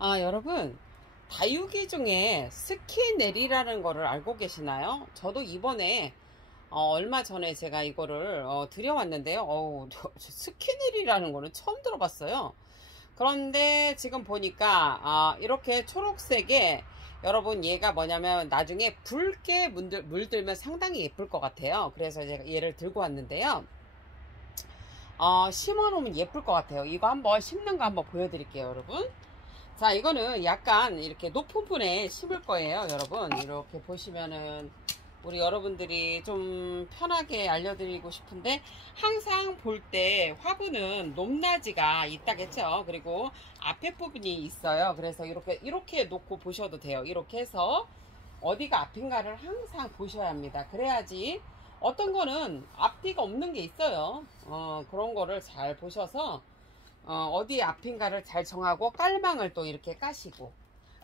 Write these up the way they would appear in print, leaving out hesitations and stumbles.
여러분, 다육이 중에 스키넬이라는 거를 알고 계시나요? 저도 이번에 얼마 전에 제가 이거를 들여왔는데요. 스키넬이라는 거는 처음 들어봤어요. 그런데 지금 보니까 이렇게 초록색에, 여러분, 얘가 뭐냐면 나중에 붉게 물들면 상당히 예쁠 것 같아요. 그래서 제가 얘를 들고 왔는데요. 심어 놓으면 예쁠 것 같아요. 이거 한번 심는 거 한번 보여드릴게요, 여러분. 자, 이거는 약간 이렇게 높은 분에 심을 거예요, 여러분. 이렇게 보시면은 우리 여러분들이 좀 편하게 알려드리고 싶은데, 항상 볼 때 화분은 높낮이가 있다겠죠. 그리고 앞에 부분이 있어요. 그래서 이렇게 놓고 보셔도 돼요. 이렇게 해서 어디가 앞인가를 항상 보셔야 합니다. 그래야지. 어떤 거는 앞뒤가 없는 게 있어요. 그런 거를 잘 보셔서 어디 앞인가를 잘 정하고 깔망을 또 이렇게 까시고,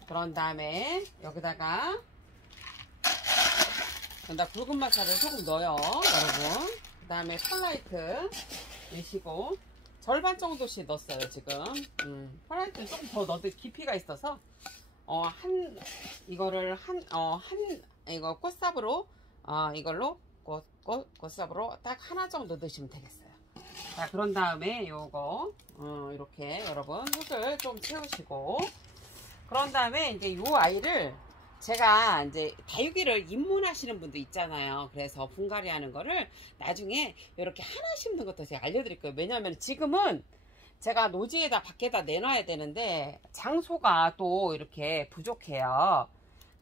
그런 다음에 여기다가 굵은 마사를 조금 넣어요, 여러분. 그 다음에 펄라이트 내시고, 절반 정도씩 넣었어요, 지금. 펄라이트는 조금 더 넣어도 깊이가 있어서 이거를 이거 꽃삽으로 이걸로 꽃삽으로 딱 하나 정도 넣으시면 되겠어요. 자, 그런 다음에 요거 이렇게 여러분 흙을 좀 채우시고, 그런 다음에 이제 요 아이를 제가 이제 다육이를 입문하시는 분도 있잖아요. 그래서 분갈이 하는 거를 나중에 이렇게 하나 심는 것도 제가 알려드릴 거예요. 왜냐하면 지금은 제가 노지에다 밖에다 내놔야 되는데 장소가 또 이렇게 부족해요.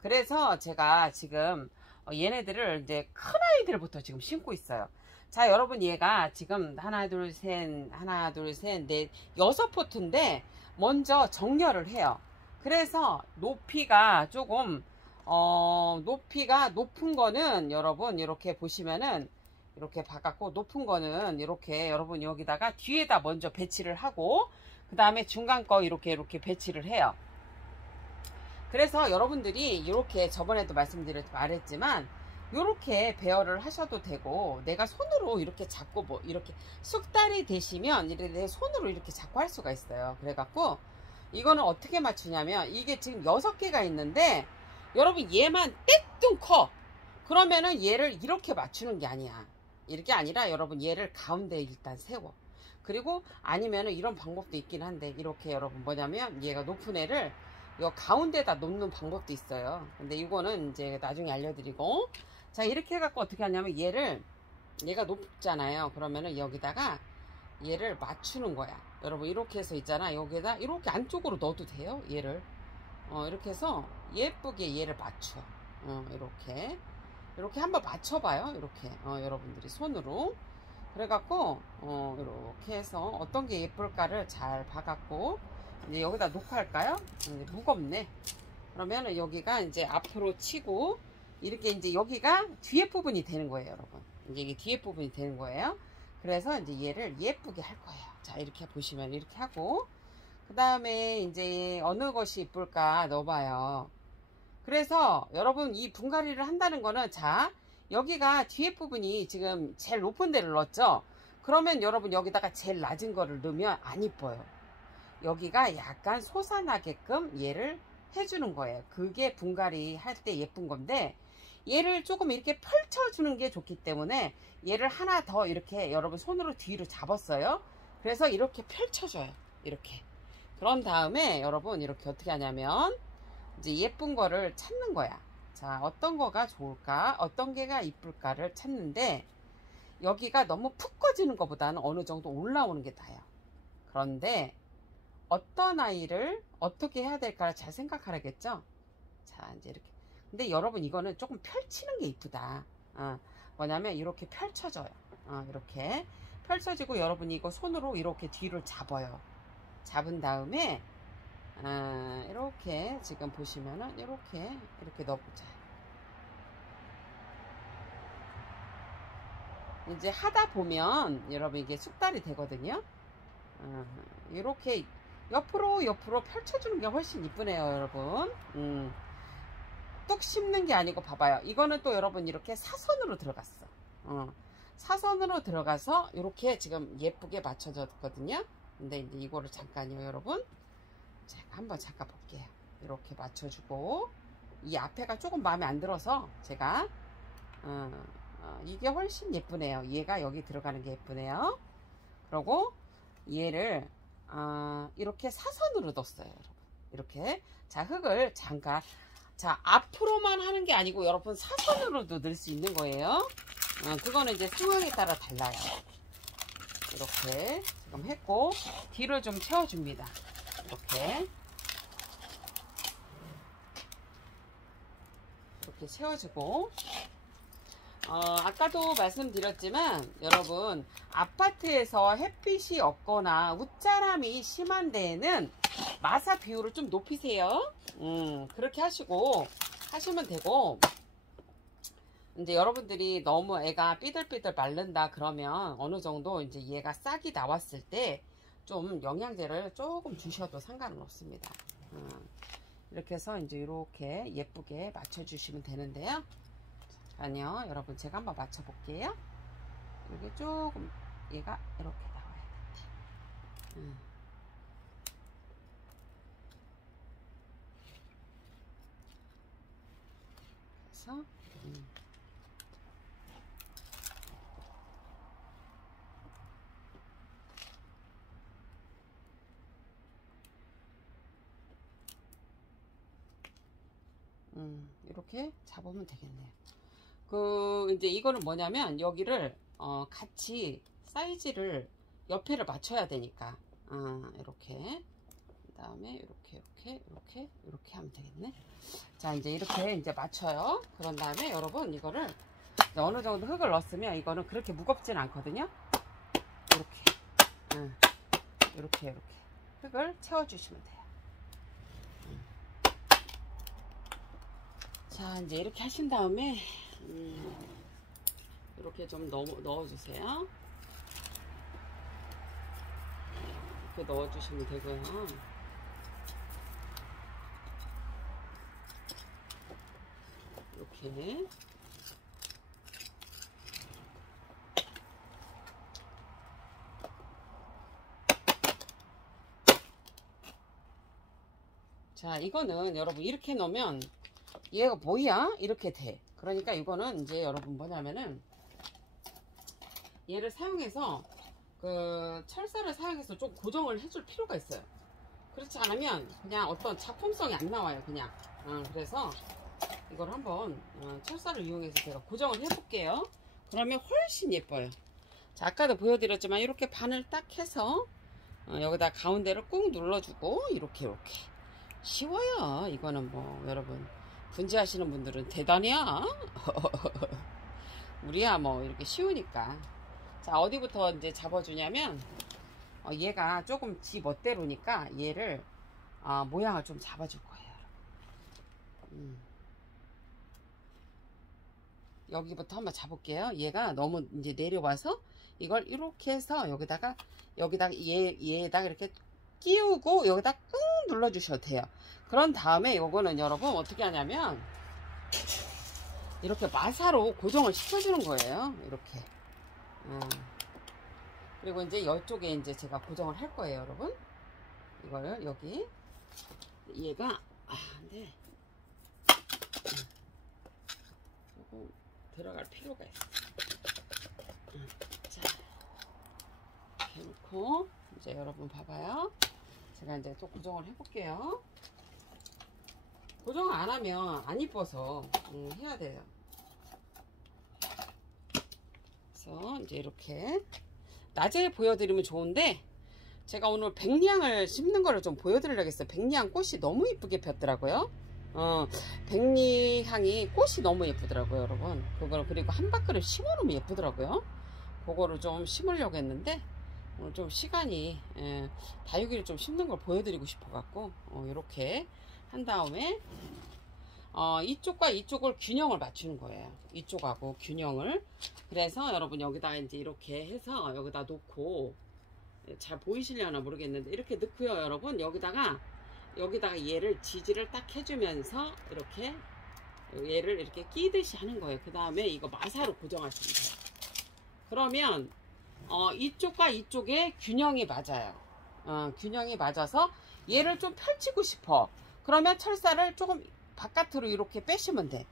그래서 제가 지금 얘네들을 이제 큰 아이들부터 지금 심고 있어요. 자, 여러분, 얘가 지금 하나 둘 셋 넷 6포트인데 먼저 정렬을 해요. 그래서 높이가 조금 높이가 높은 거는 여러분 이렇게 보시면은 이렇게 바꿨고, 높은 거는 이렇게 여러분 여기다가 뒤에다 먼저 배치를 하고, 그 다음에 중간 거 이렇게 배치를 해요. 그래서 여러분들이 이렇게 저번에도 말했지만 이렇게 배열을 하셔도 되고, 내가 손으로 이렇게 잡고 뭐 이렇게 쑥다리 되시면 이렇게 손으로 이렇게 잡고 할 수가 있어요. 그래갖고 이거는 어떻게 맞추냐면, 이게 지금 6개가 있는데 여러분 얘만 떼뚱 커. 그러면은 얘를 이렇게 맞추는 게 아니야. 이렇게 아니라 여러분 얘를 가운데 일단 세워. 그리고 아니면은 이런 방법도 있긴 한데, 이렇게 여러분 뭐냐면 얘가 높은 애를 요 가운데다 놓는 방법도 있어요. 근데 이거는 이제 나중에 알려드리고, 자, 이렇게 해갖고 어떻게 하냐면 얘가 높잖아요. 그러면은 여기다가 얘를 맞추는 거야. 여러분 이렇게 해서 있잖아. 여기다 이렇게 안쪽으로 넣어도 돼요. 얘를 이렇게 해서 예쁘게 얘를 맞춰. 이렇게 한번 맞춰봐요. 이렇게 여러분들이 손으로. 그래갖고 이렇게 해서 어떤 게 예쁠까를 잘 봐갖고 이제 여기다 놓고 할까요? 무겁네. 그러면은 여기가 이제 앞으로 치고, 이렇게 이제 여기가 뒤에 부분이 되는 거예요, 여러분. 이제 이게 뒤에 부분이 되는 거예요. 그래서 이제 얘를 예쁘게 할 거예요. 자, 이렇게 보시면 이렇게 하고, 그 다음에 이제 어느 것이 이쁠까 넣어봐요. 그래서 여러분 이 분갈이를 한다는 거는, 자, 여기가 뒤에 부분이 지금 제일 높은 데를 넣었죠. 그러면 여러분 여기다가 제일 낮은 거를 넣으면 안 이뻐요. 여기가 약간 솟아나게끔 얘를 해주는 거예요. 그게 분갈이 할 때 예쁜 건데, 얘를 조금 이렇게 펼쳐주는 게 좋기 때문에 얘를 하나 더 이렇게 여러분 손으로 뒤로 잡았어요. 그래서 이렇게 펼쳐줘요. 이렇게. 그런 다음에 여러분 이렇게 어떻게 하냐면 이제 예쁜 거를 찾는 거야. 자, 어떤 거가 좋을까, 어떤 게가 이쁠까를 찾는데, 여기가 너무 푹 꺼지는 것보다는 어느 정도 올라오는 게 나아요. 그런데 어떤 아이를 어떻게 해야 될까를 잘 생각하라겠죠. 자, 이제 이렇게. 근데 여러분 이거는 조금 펼치는 게 이쁘다. 뭐냐면 이렇게 펼쳐져요. 이렇게 펼쳐지고, 여러분이 이거 손으로 이렇게 뒤를 잡아요. 잡은 다음에 이렇게 지금 보시면은 이렇게 넣어보자. 이제 하다 보면 여러분 이게 쑥달이 되거든요. 이렇게 옆으로 펼쳐주는 게 훨씬 이쁘네요, 여러분. 뚝 심는 게 아니고 봐봐요. 이거는 또 여러분 이렇게 사선으로 들어갔어. 사선으로 들어가서 이렇게 지금 예쁘게 맞춰졌거든요. 근데 이제 이거를 잠깐요, 여러분. 제가 한번 잠깐 볼게요. 이렇게 맞춰주고, 이 앞에가 조금 마음에 안 들어서 제가 이게 훨씬 예쁘네요. 얘가 여기 들어가는 게 예쁘네요. 그리고 얘를 이렇게 사선으로 뒀어요, 여러분. 이렇게. 자, 흙을 잠깐, 자, 앞으로만 하는 게 아니고 여러분 사선으로도 넣을 수 있는 거예요. 그거는 이제 상황에 따라 달라요. 이렇게 지금 했고, 뒤를 좀 채워줍니다. 이렇게 채워주고, 아까도 말씀드렸지만 여러분, 아파트에서 햇빛이 없거나 웃자람이 심한 데에는 마사 비율을 좀 높이세요. 그렇게 하시면 되고, 이제 여러분들이 너무 애가 삐들삐들 마른다 그러면 어느 정도 이제 얘가 싹이 나왔을 때 좀 영양제를 조금 주셔도 상관은 없습니다. 이렇게 해서 이제 이렇게 예쁘게 맞춰 주시면 되는데요. 잠깐요, 여러분, 제가 한번 맞춰 볼게요. 이게 조금 얘가 이렇게 나와야 돼. 그래서 이렇게 잡으면 되겠네요. 이제 이거는 뭐냐면 여기를 같이 사이즈를 옆에를 맞춰야 되니까 이렇게, 그 다음에 이렇게 하면 되겠네. 자, 이제 이렇게 이제 맞춰요. 그런 다음에 여러분, 이거를 어느 정도 흙을 넣었으면 이거는 그렇게 무겁진 않거든요. 이렇게 흙을 채워주시면 돼요. 자, 이제 이렇게 하신 다음에 이렇게 좀 넣어주세요. 이렇게 넣어주시면 되고요. 이렇게. 자, 이거는 여러분 이렇게 넣으면 얘가 뭐야? 이렇게 돼. 그러니까 이거는 이제 여러분 뭐냐면은 얘를 사용해서 철사를 사용해서 좀 고정을 해줄 필요가 있어요. 그렇지 않으면 그냥 어떤 작품성이 안 나와요, 그냥. 그래서 이걸 한번 철사를 이용해서 제가 고정을 해볼게요. 그러면 훨씬 예뻐요. 자, 아까도 보여드렸지만 이렇게 바늘 딱 해서 여기다 가운데를 꾹 눌러주고 이렇게 쉬워요. 이거는 뭐 여러분 분지하시는 분들은 대단해요. 우리야 뭐 이렇게 쉬우니까. 자, 어디부터 이제 잡아주냐면 얘가 조금 지 멋대로니까 얘를 모양을 좀 잡아줄 거예요. 여기부터 한번 잡을게요. 얘가 너무 이제 내려와서 이걸 이렇게 해서 여기다가 얘에다가 이렇게 끼우고 여기다 꾹 눌러 주셔도 돼요. 그런 다음에 요거는 여러분 어떻게 하냐면 이렇게 마사로 고정을 시켜주는 거예요. 이렇게. 그리고 이제 이쪽에 이제 제가 고정을 할 거예요, 여러분. 이거를 여기 얘가 근데 조금 들어갈 필요가 있어. 자, 이렇게 놓고 이제 여러분 봐봐요. 제가 이제 또 고정을 해볼게요. 고정 안 하면 안 이뻐서 해야 돼요. 그래서 이제 이렇게 낮에 보여드리면 좋은데 제가 오늘 백리향을 심는 거를 좀 보여드리려겠어요. 백리향 꽃이 너무 이쁘게 폈더라고요. 백리향이 꽃이 너무 예쁘더라고요, 여러분. 그걸 그리고 한 바퀴를 심어놓으면 예쁘더라고요. 그거를 좀 심으려고 했는데 오늘 좀 시간이 다육이를 좀 심는 걸 보여드리고 싶어 갖고 이렇게 한 다음에 이쪽과 이쪽을 균형을 맞추는 거예요. 이쪽하고 균형을. 그래서 여러분 여기다 이제 이렇게 해서 여기다 놓고, 잘 보이시려나 모르겠는데 이렇게 넣고요, 여러분. 여기다가 얘를 지지를 딱 해주면서 이렇게 얘를 이렇게 끼듯이 하는 거예요. 그 다음에 이거 마사로 고정하시면 돼요. 그러면 이쪽과 이쪽에 균형이 맞아요. 균형이 맞아서 얘를 좀 펼치고 싶어. 그러면 철사를 조금 바깥으로 이렇게 빼시면 돼.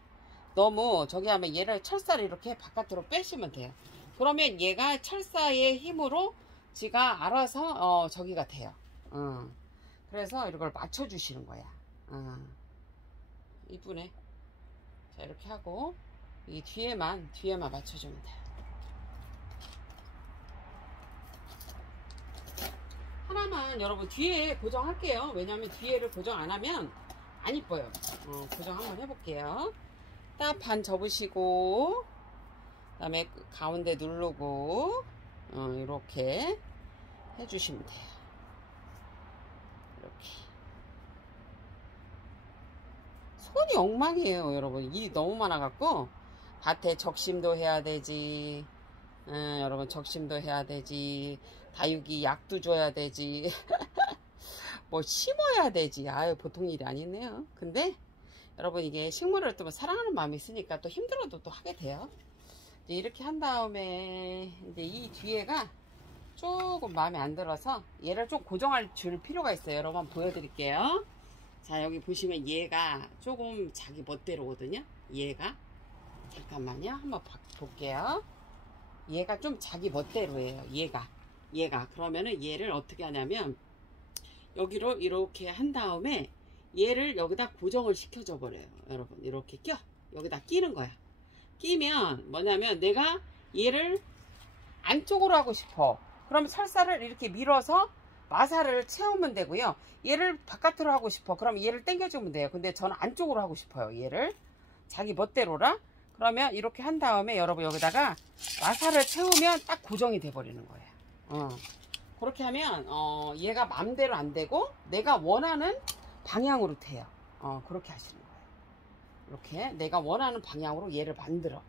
너무 저기 하면 얘를 철사를 이렇게 바깥으로 빼시면 돼요. 그러면 얘가 철사의 힘으로 지가 알아서 저기가 돼요. 그래서 이걸 맞춰 주시는 거야. 이쁘네. 자, 이렇게 하고 이 뒤에만 맞춰주면 돼요. 하나만 여러분 뒤에 고정할게요. 왜냐면 뒤에를 고정 안 하면 안 이뻐요. 고정 한번 해볼게요. 딱 반 접으시고, 그 다음에 가운데 누르고, 이렇게 해주시면 돼요. 이렇게. 손이 엉망이에요, 여러분. 일이 너무 많아갖고, 밭에 적심도 해야 되지, 여러분, 적심도 해야 되지, 다육이 약도 줘야 되지, 뭐 심어야 되지. 아유, 보통 일이 아니네요. 근데, 여러분 이게 식물을 또 사랑하는 마음이 있으니까 또 힘들어도 또 하게 돼요. 이제 이렇게 한 다음에 이제 이 뒤에가 조금 마음에 안 들어서 얘를 좀 고정할 줄 필요가 있어요. 여러분 한번 보여드릴게요. 자, 여기 보시면 얘가 조금 자기 멋대로거든요. 얘가 잠깐만요. 한번 볼게요. 얘가 좀 자기 멋대로예요. 얘가 그러면은 얘를 어떻게 하냐면 여기로 이렇게 한 다음에 얘를 여기다 고정을 시켜줘 버려요. 여러분 이렇게 여기다 끼는 거야. 끼면 뭐냐면 내가 얘를 안쪽으로 하고 싶어. 그러면 철사를 이렇게 밀어서 마사를 채우면 되고요. 얘를 바깥으로 하고 싶어. 그럼 얘를 당겨주면 돼요. 근데 저는 안쪽으로 하고 싶어요. 얘를 자기 멋대로라. 그러면 이렇게 한 다음에 여러분 여기다가 마사를 채우면 딱 고정이 돼 버리는 거예요. 그렇게 하면 얘가 맘대로 안 되고 내가 원하는 방향으로 돼요. 그렇게 하시는 거예요. 이렇게 내가 원하는 방향으로 얘를 만들어.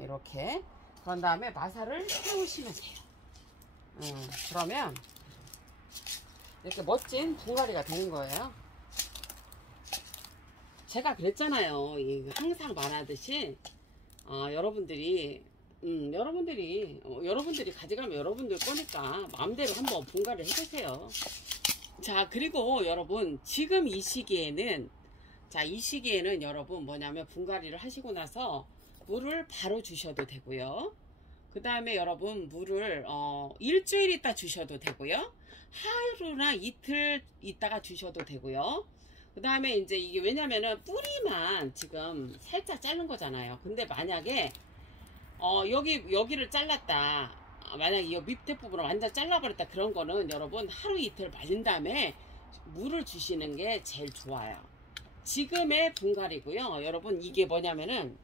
이렇게. 그런 다음에 마사를 채우시면 돼요. 그러면 이렇게 멋진 분갈이가 되는 거예요. 제가 그랬잖아요. 항상 말하듯이 여러분들이 가져가면 여러분들 거니까 마음대로 한번 분갈이를 해보세요. 자, 그리고 여러분 지금 이 시기에는 여러분 뭐냐면 분갈이를 하시고 나서 물을 바로 주셔도 되고요. 그 다음에 여러분 물을 일주일 있다 주셔도 되고요. 하루나 이틀 있다가 주셔도 되고요. 그 다음에 이제 이게 왜냐면은 뿌리만 지금 살짝 자른 거잖아요. 근데 만약에 여기를 잘랐다. 만약에 이 밑에 부분을 완전 잘라버렸다. 그런 거는 여러분 하루 이틀 말린 다음에 물을 주시는 게 제일 좋아요. 지금의 분갈이고요. 여러분 이게 뭐냐면은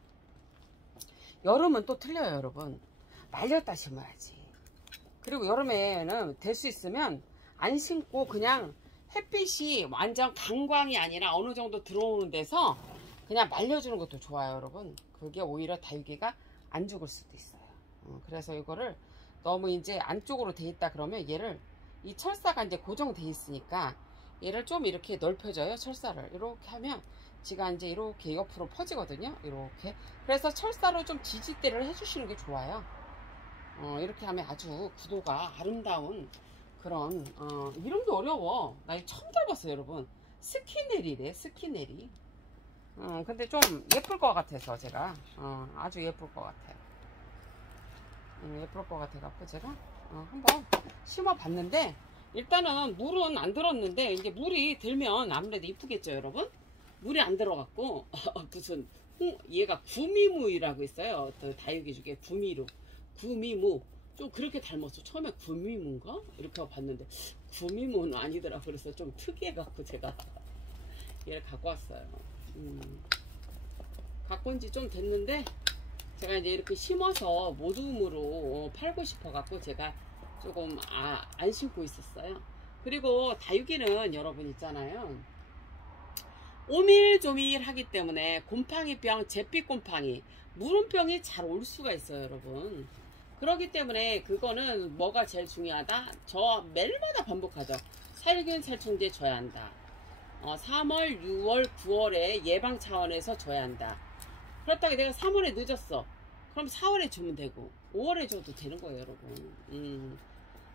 여름은 또 틀려요. 여러분 말렸다 심어야지. 그리고 여름에는 될 수 있으면 안 심고 그냥 햇빛이 완전 강광이 아니라 어느 정도 들어오는 데서 그냥 말려주는 것도 좋아요. 여러분 그게 오히려 다육이가 안 죽을 수도 있어요. 그래서 이거를 너무 이제 안쪽으로 돼 있다 그러면 얘를 이 철사가 이제 고정돼 있으니까 얘를 좀 이렇게 넓혀줘요. 철사를 이렇게 하면 지가 이제 이렇게 옆으로 퍼지거든요. 이렇게. 그래서 철사로 좀 지지대를 해주시는 게 좋아요. 이렇게 하면 아주 구도가 아름다운 그런 이름도 어려워. 나 이거 처음 들어봤어요. 여러분 스키네리래. 스키네리. 근데 좀 예쁠 것 같아서 제가 아주 예쁠 것 같아요. 예쁠 것 같아 갖고 제가 한번 심어 봤는데 일단은 물은 안 들었는데 이제 물이 들면 아무래도 이쁘겠죠. 여러분 물이 안 들어갖고 무슨 얘가 구미무이라고 있어요. 또 다육이 중에 구미무 좀 그렇게 닮았어. 처음에 구미무인가 이렇게 하고 봤는데 구미무는 아니더라. 그래서 좀 특이해갖고 제가 얘를 갖고 왔어요. 갖고 온 지 좀 됐는데 제가 이제 이렇게 심어서 모둠으로 팔고 싶어 갖고 제가 조금 안 심고 있었어요. 그리고 다육이는 여러분 있잖아요. 오밀조밀 하기 때문에 곰팡이병, 잿빛곰팡이, 무름병이 잘 올 수가 있어요. 여러분 그렇기 때문에 그거는 뭐가 제일 중요하다? 저 매일마다 반복하죠. 살균살충제 줘야 한다. 3월, 6월, 9월에 예방 차원에서 줘야 한다. 그렇다고 내가 3월에 늦었어. 그럼 4월에 주면 되고 5월에 줘도 되는 거예요. 여러분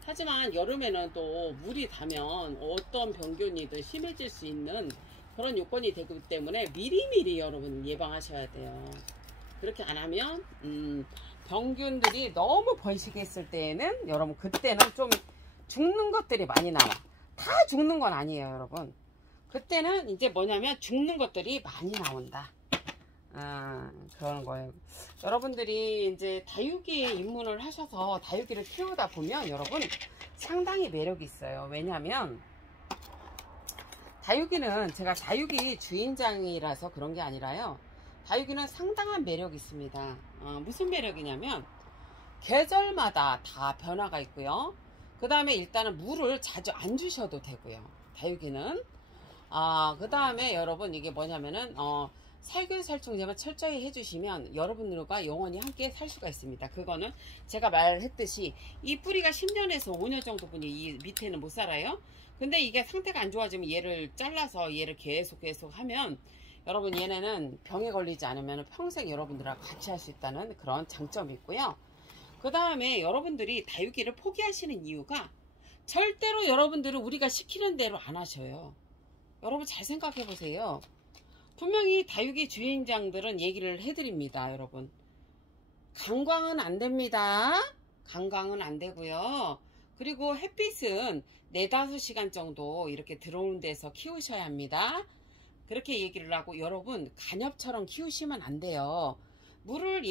하지만 여름에는 또 물이 닿으면 어떤 병균이든 심해질 수 있는 그런 요건이 되기 때문에 미리미리 여러분 예방하셔야 돼요. 그렇게 안 하면 병균들이 너무 번식했을 때에는 여러분 그때는 좀 죽는 것들이 많이 나와. 다 죽는 건 아니에요 여러분. 그때는 이제 뭐냐면 죽는 것들이 많이 나온다. 그런 거예요. 여러분들이 이제 다육이에 입문을 하셔서 다육이를 키우다 보면 여러분 상당히 매력이 있어요. 왜냐면 다육이는 제가 다육이 주인장이라서 그런 게 아니라요. 다육이는 상당한 매력이 있습니다. 무슨 매력이냐면 계절마다 다 변화가 있고요. 그 다음에 일단은 물을 자주 안 주셔도 되고요. 다육이는 그 다음에 여러분 이게 뭐냐면은 살균살충제만 철저히 해주시면 여러분들과 영원히 함께 살 수가 있습니다. 그거는 제가 말했듯이 이 뿌리가 10년에서 5년 정도 분이 이 밑에는 못 살아요. 근데 이게 상태가 안 좋아지면 얘를 잘라서 얘를 계속 하면 여러분 얘네는 병에 걸리지 않으면 평생 여러분들하고 같이 할 수 있다는 그런 장점이 있고요. 그 다음에 여러분들이 다육이를 포기하시는 이유가 절대로 여러분들은 우리가 시키는 대로 안 하셔요. 여러분 잘 생각해 보세요. 분명히 다육이 주인장들은 얘기를 해드립니다. 여러분 강광은 안 됩니다. 강광은 안 되고요. 그리고 햇빛은 4-5시간 정도 이렇게 들어오는 데서 키우셔야 합니다. 그렇게 얘기를 하고 여러분 간엽처럼 키우시면 안 돼요. 물은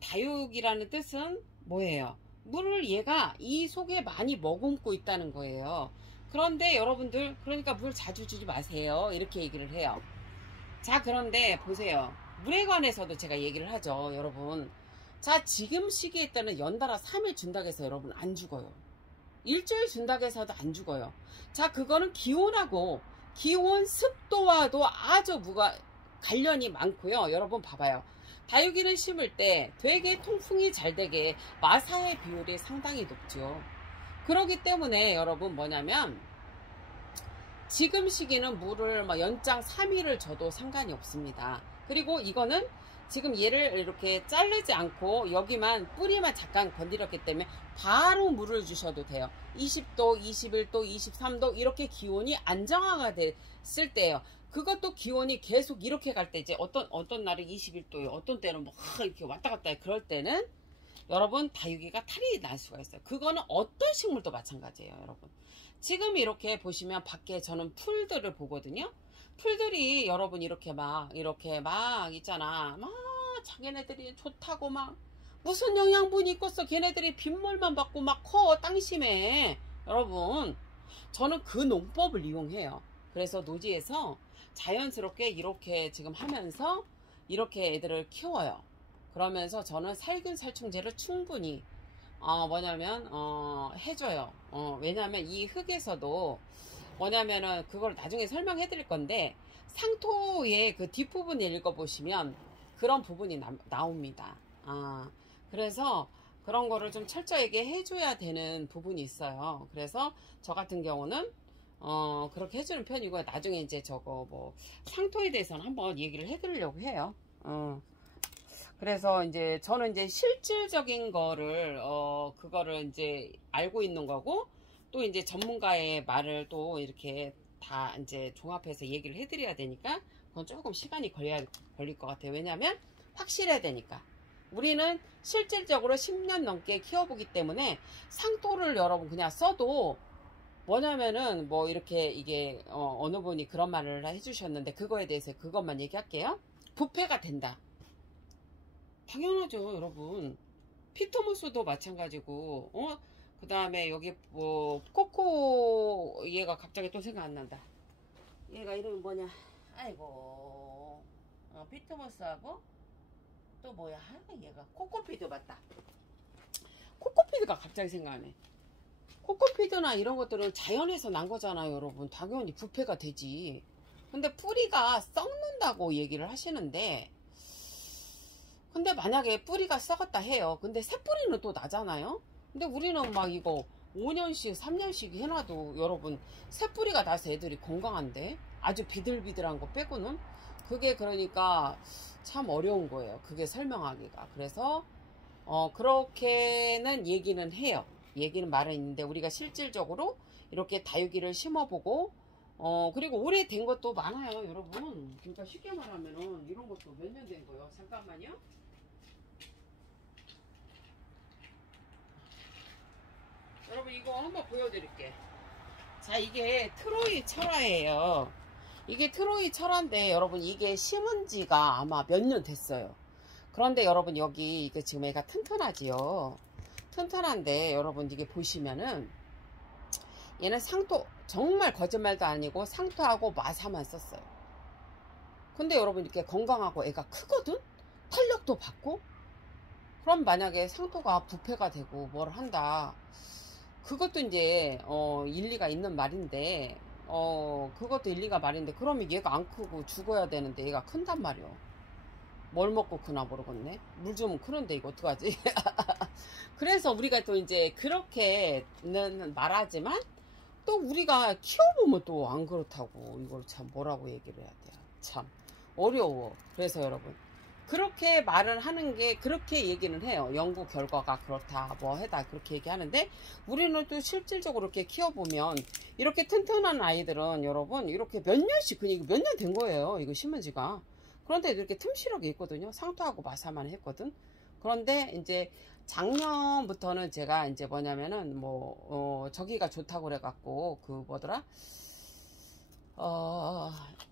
다육이라는 뜻은 뭐예요? 물을 얘가 이 속에 많이 머금고 있다는 거예요. 그런데 여러분들 그러니까 물 자주 주지 마세요. 이렇게 얘기를 해요. 자 그런데 보세요. 물에 관해서도 제가 얘기를 하죠. 여러분 자 지금 시기에 따른 연달아 3일 준다고 해서 여러분 안 죽어요. 일주일 준다고 해서도 안 죽어요. 자 그거는 기온하고 기온 습도와도 아주 관련이 많고요. 여러분 봐봐요. 다육이를 심을 때 되게 통풍이 잘 되게 마사의 비율이 상당히 높죠. 그렇기 때문에 여러분 뭐냐면 지금 시기는 물을 연장 3일을 줘도 상관이 없습니다. 그리고 이거는 지금 얘를 이렇게 자르지 않고 여기만 뿌리만 잠깐 건드렸기 때문에 바로 물을 주셔도 돼요. 20도, 21도, 23도 이렇게 기온이 안정화가 됐을 때예요. 그것도 기온이 계속 이렇게 갈 때 이제 어떤 날은 21도예요. 어떤 때는 막 이렇게 왔다 갔다 해. 그럴 때는 여러분 다육이가 탈이 날 수가 있어요. 그거는 어떤 식물도 마찬가지예요. 여러분 지금 이렇게 보시면 밖에 저는 풀들을 보거든요. 풀들이 여러분 이렇게 막 있잖아. 막 자기네들이 좋다고 막 무슨 영양분이 있겠어. 걔네들이 빗물만 받고 막 커 땅심에. 여러분 저는 그 농법을 이용해요. 그래서 노지에서 자연스럽게 이렇게 지금 하면서 이렇게 애들을 키워요. 그러면서 저는 살균살충제를 충분히 해줘요. 왜냐면 이 흙에서도 뭐냐면은 그걸 나중에 설명해 드릴 건데 상토의 그 뒷부분 읽어보시면 그런 부분이 나옵니다. 그래서 그런 거를 좀 철저하게 해줘야 되는 부분이 있어요. 그래서 저 같은 경우는 그렇게 해주는 편이고 나중에 이제 저거 상토에 대해서는 한번 얘기를 해드리려고 해요. 그래서 이제 저는 이제 실질적인 거를 그거를 이제 알고 있는 거고 또 이제 전문가의 말을 또 이렇게 다 이제 종합해서 얘기를 해드려야 되니까 그건 조금 시간이 걸릴 것 같아요. 왜냐면 확실해야 되니까. 우리는 실질적으로 10년 넘게 키워보기 때문에 상토를 여러분 그냥 써도 뭐냐면은 이렇게 이게 어느 분이 그런 말을 해주셨는데 그거에 대해서 그것만 얘기할게요. 부패가 된다. 당연하죠 여러분. 피토무스도 마찬가지고 그 다음에 여기 코코 얘가 갑자기 또 생각 안 난다. 얘가 이름이 뭐냐. 아이고 피토무스하고 또 뭐야 얘가 코코피드 맞다. 코코피드가 갑자기 생각나네. 코코피드나 이런 것들은 자연에서 난 거잖아요 여러분. 당연히 부패가 되지. 근데 뿌리가 썩는다고 얘기를 하시는데 근데 만약에 뿌리가 썩었다 해요. 근데 새 뿌리는 또 나잖아요. 근데 우리는 막 이거 5년씩 3년씩 해놔도 여러분 새 뿌리가 나서 애들이 건강한데 아주 비들비들한 거 빼고는 그게 그러니까 참 어려운 거예요. 그게 설명하기가. 그래서 그렇게는 얘기는 해요. 얘기는 말은 있는데 우리가 실질적으로 이렇게 다육이를 심어보고 그리고 오래된 것도 많아요 여러분. 그러니까 쉽게 말하면은 이런 것도 몇 년 된 거예요. 잠깐만요. 여러분 이거 한번 보여드릴게. 자, 이게 트로이 철화예요. 이게 트로이 철화인데 여러분 이게 심은 지가 아마 몇 년 됐어요. 그런데 여러분 여기 이게 지금 애가 튼튼하지요. 튼튼한데 여러분 이게 보시면은 얘는 상토, 정말 거짓말도 아니고 상토하고 마사만 썼어요. 근데 여러분 이렇게 건강하고 애가 크거든? 탄력도 받고? 그럼 만약에 상토가 부패가 되고 뭘 한다. 그것도 이제 일리가 있는 말인데 그것도 일리가 말인데 그러면 얘가 안 크고 죽어야 되는데 얘가 큰단 말이요. 뭘 먹고 크나 모르겠네. 물 좀 크는데 이거 어떡하지? 그래서 우리가 또 이제 그렇게는 말하지만 또 우리가 키워보면 또 안 그렇다고. 이걸 참 뭐라고 얘기를 해야 돼요. 참 어려워. 그래서 여러분 그렇게 말을 하는 게 그렇게 얘기는 해요. 연구 결과가 그렇다 뭐 해다 그렇게 얘기하는데 우리는 또 실질적으로 이렇게 키워보면 이렇게 튼튼한 아이들은 여러분 이렇게 몇 년씩 그냥 몇 년 된 거예요. 이거 심은 지가. 그런데 이렇게 틈실하게 있거든요. 상토하고 마사만 했거든. 그런데 이제 작년부터는 제가 이제 뭐냐면은 뭐 저기가 좋다고 그래갖고 그 뭐더라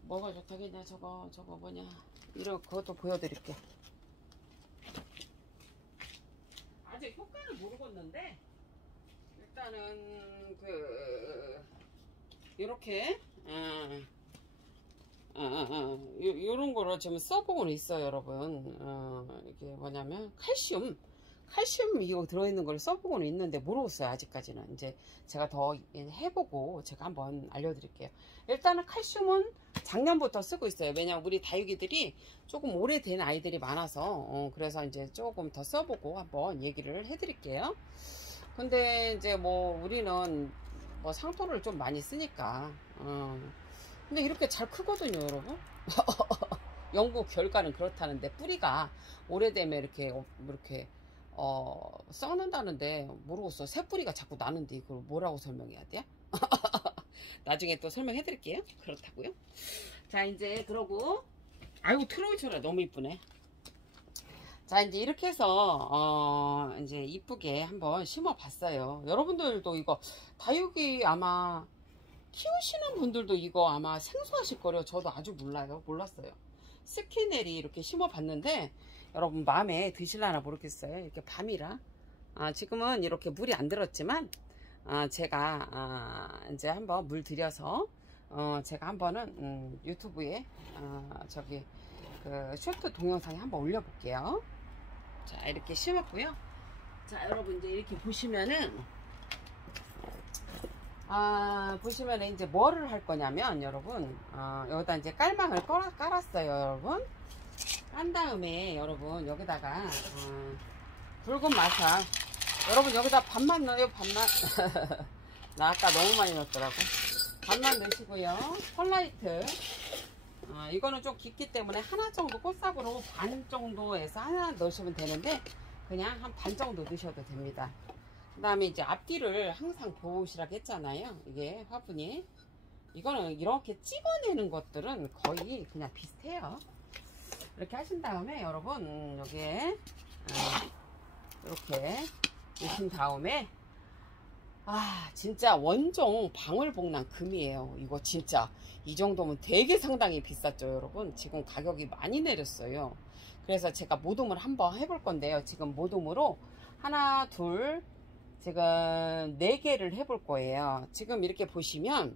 뭐가 좋다겠냐 저거 뭐냐 이런 그것도 보여드릴게. 아직 효과는 모르겠는데 일단은 그 요렇게 요런 거로 지금 써보고는 있어요 여러분. 이게 뭐냐면 칼슘 이거 들어있는 걸 써보고는 있는데 모르겠어요 아직까지는. 이제 제가 더 해보고 제가 한번 알려드릴게요. 일단은 칼슘은 작년부터 쓰고 있어요. 왜냐면 우리 다육이들이 조금 오래된 아이들이 많아서 그래서 이제 조금 더 써보고 한번 얘기를 해드릴게요. 근데 이제 뭐 우리는 뭐 상토를 좀 많이 쓰니까 근데 이렇게 잘 크거든요 여러분. 연구 결과는 그렇다는데 뿌리가 오래되면 이렇게 썩는다는데 모르겠어. 새뿌리가 자꾸 나는데 이걸 뭐라고 설명해야 돼? 나중에 또 설명해 드릴게요. 그렇다고요. 자 이제 그러고 아이고 트로이처럼 너무 이쁘네. 자 이제 이렇게 해서 이제 이쁘게 한번 심어 봤어요. 여러분들도 이거 다육이 아마 키우시는 분들도 이거 아마 생소하실 거래요. 저도 아주 몰랐어요. 스키넬이 이렇게 심어 봤는데 여러분 마음에 드실라나 모르겠어요. 이렇게 밤이라 지금은 이렇게 물이 안 들었지만 제가 이제 한번 물 들여서 제가 한번은 유튜브에 저기 그 쇼트 동영상에 한번 올려볼게요. 자 이렇게 심었고요. 자 여러분 이제 이렇게 보시면은 보시면은 이제 뭐를 할 거냐면 여러분 여기다 이제 깔망을 깔았어요 여러분. 깐 다음에 여러분 여기다가 붉은 마사 여러분 여기다 반만 넣어요. 반만. 나 아까 너무 많이 넣었더라고. 반만 넣으시고요. 펄라이트 이거는 좀 깊기 때문에 하나 정도 꽃삽으로 반 정도에서 하나 넣으시면 되는데 그냥 한 반 정도 넣으셔도 됩니다. 그 다음에 이제 앞뒤를 항상 보시라고 했잖아요. 이게 화분이 이거는 이렇게 찍어내는 것들은 거의 그냥 비슷해요. 이렇게 하신 다음에 여러분 여기에 이렇게 넣으신 다음에 진짜 원종 방울복랑 금이에요. 이거 진짜 이 정도면 되게 상당히 비쌌죠 여러분. 지금 가격이 많이 내렸어요. 그래서 제가 모둠을 한번 해볼 건데요. 지금 모둠으로 하나 둘 지금 4개를 해볼 거예요. 지금 이렇게 보시면은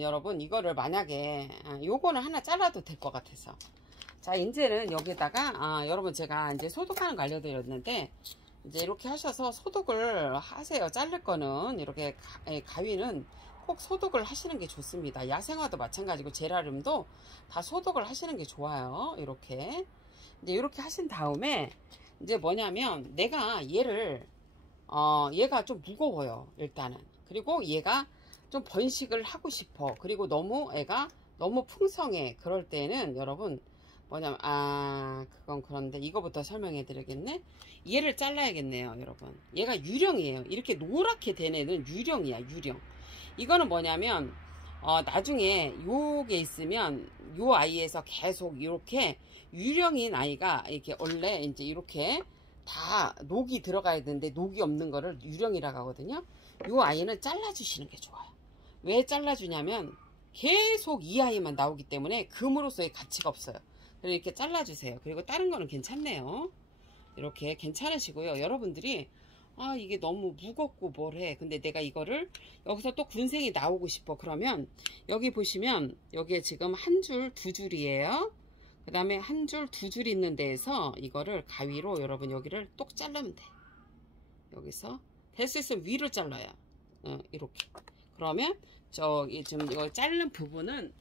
여러분 이거를 만약에 요거는 하나 잘라도 될 것 같아서 자 이제는 여기다가 여러분 제가 이제 소독하는 거 알려드렸는데 이제 이렇게 하셔서 소독을 하세요. 자를 거는 이렇게 가위는 꼭 소독을 하시는 게 좋습니다. 야생화도 마찬가지고 제라늄도 다 소독을 하시는 게 좋아요. 이렇게 이제 하신 다음에 이제 뭐냐면 내가 얘를 얘가 좀 무거워요 일단은. 그리고 얘가 좀 번식을 하고 싶어. 그리고 애가 너무 풍성해. 그럴 때는 여러분 뭐냐면 그건 그런데 이거부터 설명해 드리겠네. 얘를 잘라야겠네요 여러분. 얘가 유령이에요. 이렇게 노랗게 된 애는 유령이야 유령. 이거는 뭐냐면 나중에 요게 있으면 요 아이에서 계속 이렇게 유령인 아이가 이렇게 원래 이제 이렇게 다 녹이 들어가야 되는데 녹이 없는 거를 유령이라고 하거든요. 요 아이는 잘라주시는 게 좋아요. 왜 잘라주냐면 계속 이 아이만 나오기 때문에 금으로서의 가치가 없어요. 그래서 이렇게 잘라주세요. 그리고 다른 거는 괜찮네요. 이렇게 괜찮으시고요. 여러분들이 이게 너무 무겁고 뭐래. 근데 내가 이거를 여기서 또 군생이 나오고 싶어. 그러면 여기 보시면 여기에 지금 한 줄, 두 줄이에요. 그 다음에 한 줄, 두 줄 있는 데에서 이거를 가위로 여러분 여기를 똑 자르면 돼. 여기서 될 수 있으면 위를 잘라요. 이렇게. 그러면 저기 지금 이걸 자른 부분은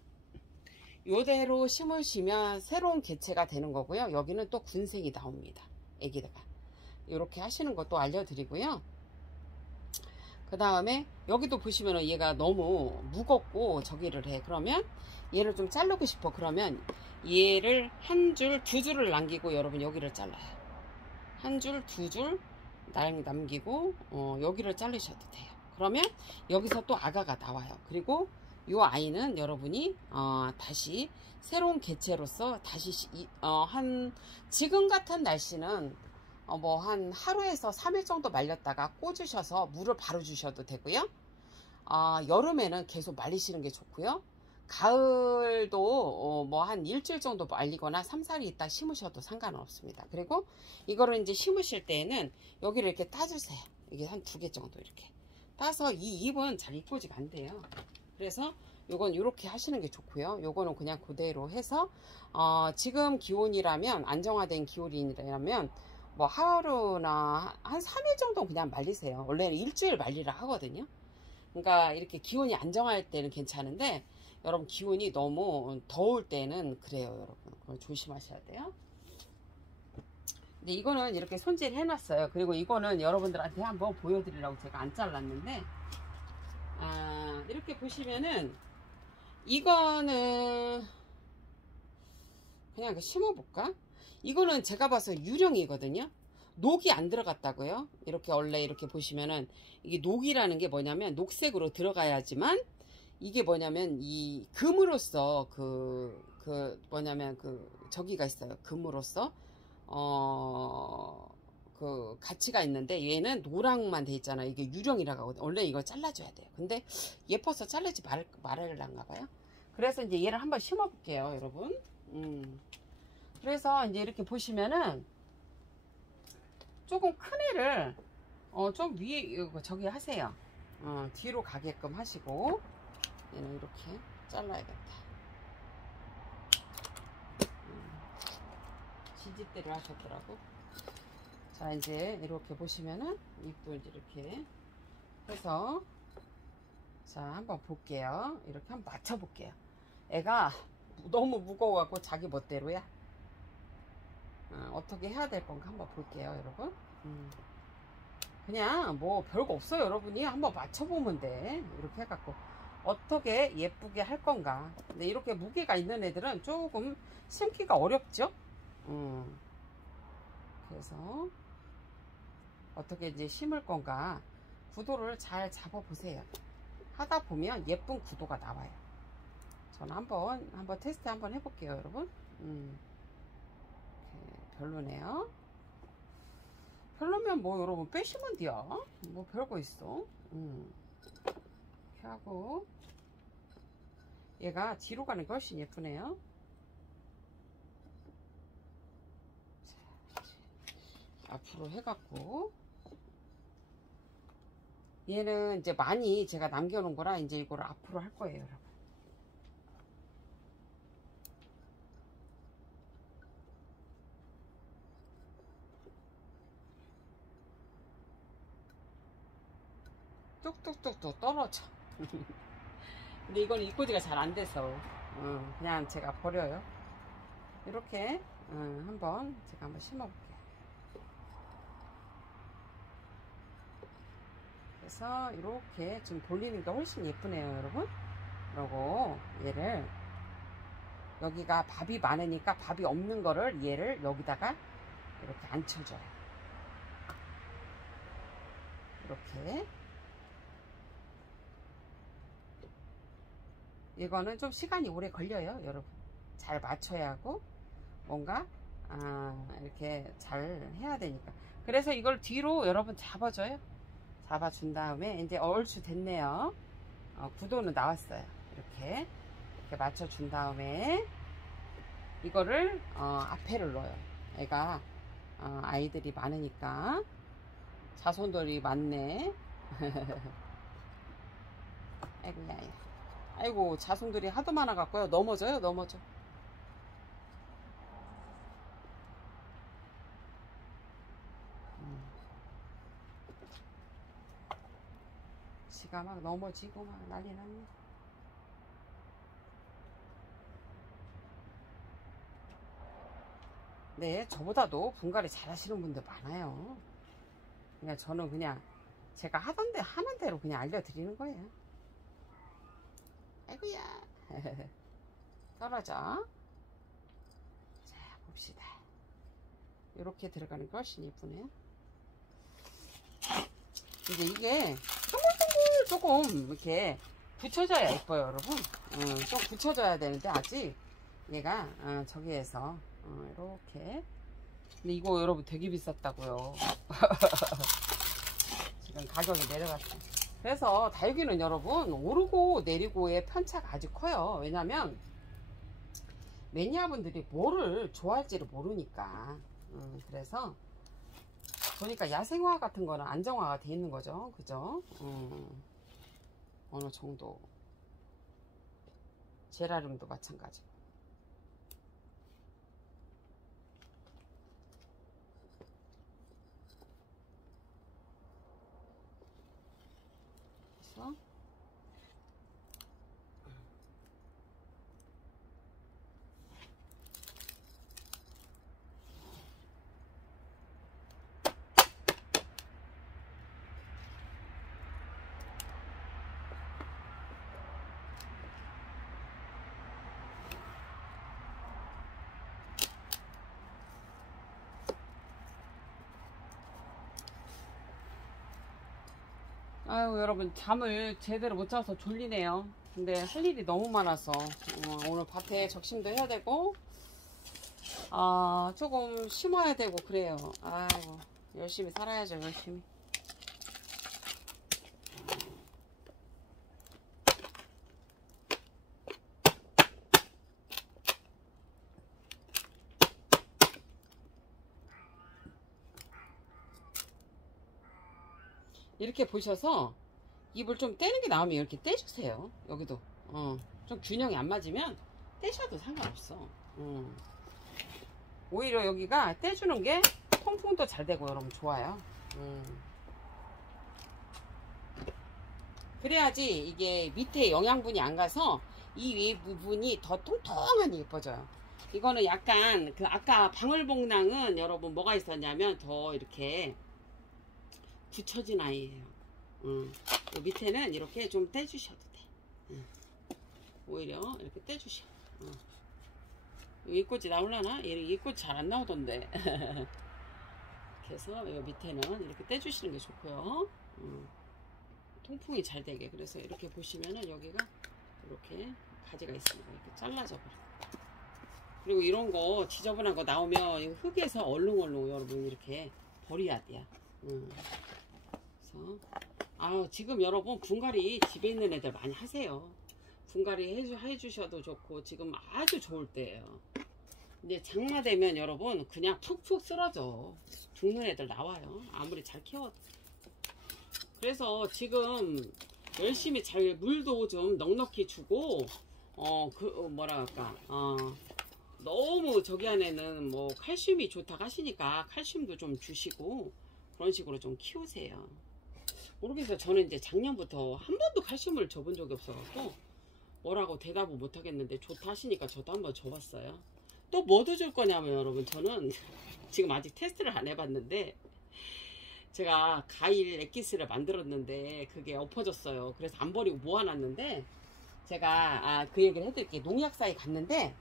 요대로 심으시면 새로운 개체가 되는 거고요. 여기는 또 군생이 나옵니다. 애기다가 이렇게 하시는 것도 알려드리고요. 그 다음에 여기도 보시면은 얘가 너무 무겁고 저기를 해. 그러면 얘를 좀 자르고 싶어. 그러면 얘를 한 줄, 두 줄을 남기고 여러분 여기를 잘라요. 한 줄, 두 줄 남기고 여기를 자르셔도 돼요. 그러면 여기서 또 아가가 나와요. 그리고 이 아이는 여러분이 다시 새로운 개체로서 다시 지금 같은 날씨는 뭐 한 하루에서 3일 정도 말렸다가 꽂으셔서 물을 바로 주셔도 되고요. 여름에는 계속 말리시는 게 좋고요. 가을도 뭐 한 일주일 정도 말리거나 3, 4일 있다 심으셔도 상관은 없습니다. 그리고 이거를 이제 심으실 때에는 여기를 이렇게 따주세요. 이게 한 2개 정도 이렇게 따서 이 잎은 잘 입고지가 안 돼요. 그래서 요건 이렇게 하시는 게 좋고요. 요거는 그냥 그대로 해서 지금 기온이라면 안정화된 기온이라면 뭐 하루나 한 3일 정도 그냥 말리세요. 원래는 일주일 말리라 하거든요. 그러니까 이렇게 기온이 안정할 때는 괜찮은데 여러분 기온이 너무 더울 때는 그래요 여러분. 그걸 조심하셔야 돼요. 근데 이거는 이렇게 손질 해놨어요. 그리고 이거는 여러분들한테 한번 보여드리려고 제가 안 잘랐는데 이렇게 보시면은 이거는 그냥 심어볼까? 이거는 제가 봐서 유령이거든요. 녹이 안 들어갔다고요. 이렇게 원래 이렇게 보시면은 이게 녹이라는 게 뭐냐면 녹색으로 들어가야지만 이게 뭐냐면 이 금으로서 뭐냐면 저기가 있어요. 금으로서 그 가치가 있는데 얘는 노랑만 돼 있잖아. 이게 유령이라고 하거든요. 원래 이걸 잘라줘야 돼요. 근데 예뻐서 자르지 말으려나 봐요. 그래서 이제 얘를 한번 심어 볼게요 여러분. 그래서 이제 이렇게 보시면은 조금 큰 애를 좀 위에 저기 하세요. 뒤로 가게끔 하시고 얘는 이렇게 잘라야겠다. 지지대를 하셨더라고. 자 이제 이렇게 보시면은 잎도 이제 이렇게 해서 자 한번 볼게요. 이렇게 한번 맞춰 볼게요. 애가 너무 무거워갖고 자기 멋대로야. 어떻게 해야 될 건가 한번 볼게요 여러분. 그냥 뭐 별거 없어요 여러분이 한번 맞춰보면 돼. 이렇게 해갖고 어떻게 예쁘게 할 건가. 근데 이렇게 무게가 있는 애들은 조금 심기가 어렵죠. 그래서 어떻게 이제 심을 건가 구도를 잘 잡아 보세요. 하다 보면 예쁜 구도가 나와요. 저는 한번 테스트 한번 해볼게요 여러분. 별로네요. 별로면 뭐 여러분 빼시면 돼요. 뭐 별거 있어. 이렇게 하고 얘가 뒤로 가는 게 훨씬 예쁘네요. 자, 앞으로 해갖고 얘는 이제 많이 제가 남겨놓은 거라 이제 이거를 앞으로 할 거예요 여러분. 뚝뚝뚝뚝 떨어져. 근데 이건 입고지가 잘 안 돼서 그냥 제가 버려요. 이렇게 한번 제가 한번 심어볼게요. 그래서 이렇게 좀 돌리는 게 훨씬 예쁘네요 여러분. 그리고 얘를 여기가 밥이 많으니까 밥이 없는 거를 얘를 여기다가 이렇게 앉혀줘요. 이렇게. 이거는 좀 시간이 오래 걸려요, 여러분. 잘 맞춰야 하고 뭔가 이렇게 잘 해야 되니까. 그래서 이걸 뒤로 여러분 잡아줘요. 잡아준 다음에 이제 얼추 됐네요. 구도는 나왔어요. 이렇게 맞춰준 다음에 이거를 앞에를 넣어요. 애가 아이들이 많으니까 자손들이 많네. 아이고야. 아이고, 자손들이 하도 많아 갖고요. 넘어져요, 넘어져. 지가 막 넘어지고 막 난리 났네. 네, 저보다도 분갈이 잘 하시는 분들 많아요. 그냥 저는 그냥 제가 하는 대로 그냥 알려드리는 거예요. 아이고야. 떨어져. 자, 봅시다. 이렇게 들어가는 게 훨씬 이쁘네요. 이제 이게 동글동글 조금 이렇게 붙여줘야 예뻐요, 여러분. 좀 붙여줘야 되는데 아직 얘가 저기에서 이렇게. 근데 이거 여러분 되게 비쌌다고요. 지금 가격이 내려갔어요. 그래서 다육이는 여러분 오르고 내리고의 편차가 아주 커요. 왜냐면 매니아분들이 뭐를 좋아할지를 모르니까. 그래서 보니까 야생화 같은 거는 안정화가 돼 있는 거죠. 그죠? 어느 정도. 제라늄도 마찬가지고. 그래서 아유, 여러분 잠을 제대로 못 자서 졸리네요. 근데 할 일이 너무 많아서 오늘 밭에 적심도 해야 되고 조금 심어야 되고 그래요. 아이고, 열심히 살아야죠, 열심히. 이렇게 보셔서 입을 좀 떼는 게 나오면 이렇게 떼주세요. 여기도 좀 균형이 안 맞으면 떼셔도 상관없어. 오히려 여기가 떼주는 게 통풍도 잘 되고 여러분 좋아요. 그래야지 이게 밑에 영양분이 안 가서 이 위 부분이 더 통통하니 예뻐져요. 이거는 약간 그 아까 방울복랑은 여러분 뭐가 있었냐면 더 이렇게 굳혀진 아이예요. 밑에는 이렇게 좀 떼주셔도 돼. 오히려 이렇게 떼주셔. 이 꽃이 나올라나? 이 꽃이 잘 안 나오던데. 그래서 이 밑에는 이렇게 떼주시는 게 좋고요. 통풍이 잘 되게. 그래서 이렇게 보시면은 여기가 이렇게 가지가 있습니다. 이렇게 잘라져 버려. 그리고 이런 거 지저분한 거 나오면 흙에서 얼렁얼렁 여러분 이렇게 버려야 돼요. 그래서 지금 여러분 분갈이 집에 있는 애들 많이 하세요. 분갈이 해주셔도 좋고 지금 아주 좋을 때예요. 이제 장마 되면 여러분 그냥 푹푹 쓰러져 죽는 애들 나와요. 아무리 잘 키워도. 그래서 지금 열심히 잘 물도 좀 넉넉히 주고 뭐랄까 너무 저기 안에는 뭐 칼슘이 좋다고 하시니까 칼슘도 좀 주시고 그런 식으로 좀 키우세요. 모르겠어요. 저는 이제 작년부터 한 번도 칼슘을 줘본 적이 없어갖고 뭐라고 대답을 못 하겠는데 좋다 하시니까 저도 한번 줘봤어요. 또 뭐도 줄 거냐면 여러분 저는 지금 아직 테스트를 안 해봤는데 제가 과일 엑기스를 만들었는데 그게 엎어졌어요. 그래서 안 버리고 모아놨는데 제가 그 얘기를 해드릴게요. 농약사에 갔는데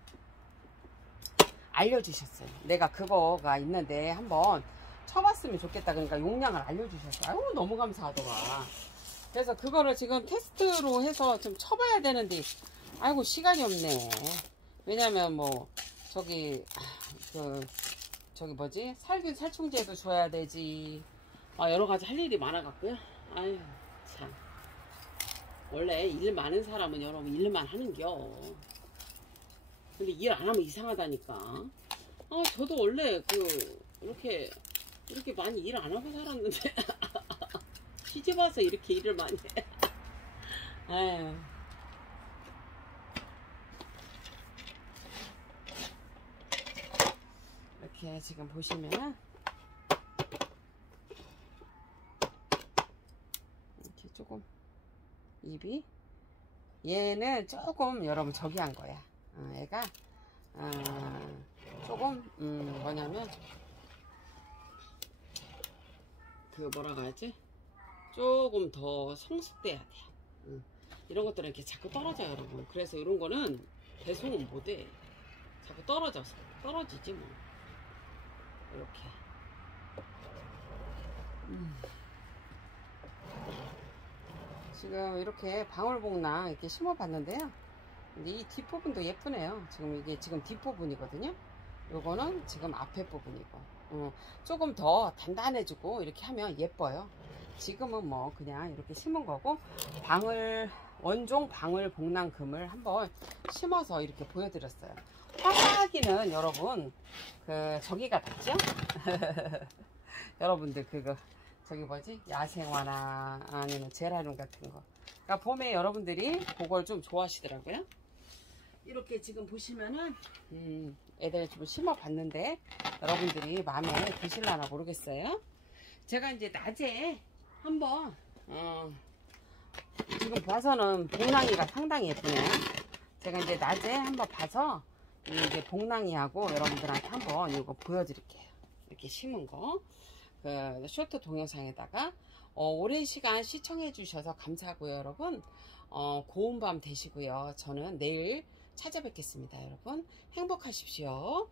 알려주셨어요. 내가 그거가 있는데 한번 쳐봤으면 좋겠다. 그러니까 용량을 알려주셨어요. 아유, 너무 감사하더라. 그래서 그거를 지금 테스트로 해서 좀 쳐봐야 되는데, 아이고, 시간이 없네. 왜냐면 뭐, 저기 뭐지? 살균 살충제도 줘야 되지. 여러 가지 할 일이 많아갖고요. 아유, 참. 원래 일 많은 사람은 여러분 일만 하는겨. 근데 일 안 하면 이상하다니까. 저도 원래 이렇게 많이 일 안 하고 살았는데 시집 와서 이렇게 일을 많이 해. 아유. 이렇게 지금 보시면은 이렇게 조금 입이, 얘는 조금 여러분 저기 한 거야. 얘가 조금 뭐냐면 뭐라고 하지? 조금 더 성숙돼야 돼. 이런 것들은 이렇게 자꾸 떨어져요, 여러분. 그래서 이런 거는 배송은 못해. 자꾸 떨어지지 뭐. 이렇게. 지금 이렇게 방울복랑 이렇게 심어봤는데요. 근데 이 뒷부분도 예쁘네요. 이게 지금 뒷부분이거든요. 요거는 지금 앞에 부분이고, 조금 더 단단해지고 이렇게 하면 예뻐요. 지금은 뭐 그냥 이렇게 심은 거고, 원종 방울복랑금을 한번 심어서 이렇게 보여드렸어요. 화사하기는 여러분 저기가 낫죠? 여러분들 저기 뭐지? 야생화나 아니면 제라늄 같은 거. 그러니까 봄에 여러분들이 그걸 좀 좋아하시더라고요. 이렇게 지금 보시면은 애들 좀 심어봤는데 여러분들이 마음에 드실라나 모르겠어요. 제가 이제 낮에 한번 지금 봐서는 복랑이가 상당히 예쁘네요. 제가 이제 낮에 한번 봐서 이제 복랑이하고 여러분들한테 한번 이거 보여드릴게요. 이렇게 심은 거. 쇼트 동영상에다가 오랜 시간 시청해 주셔서 감사하고요, 여러분. 고운 밤 되시고요. 저는 내일 찾아뵙겠습니다, 여러분. 행복하십시오.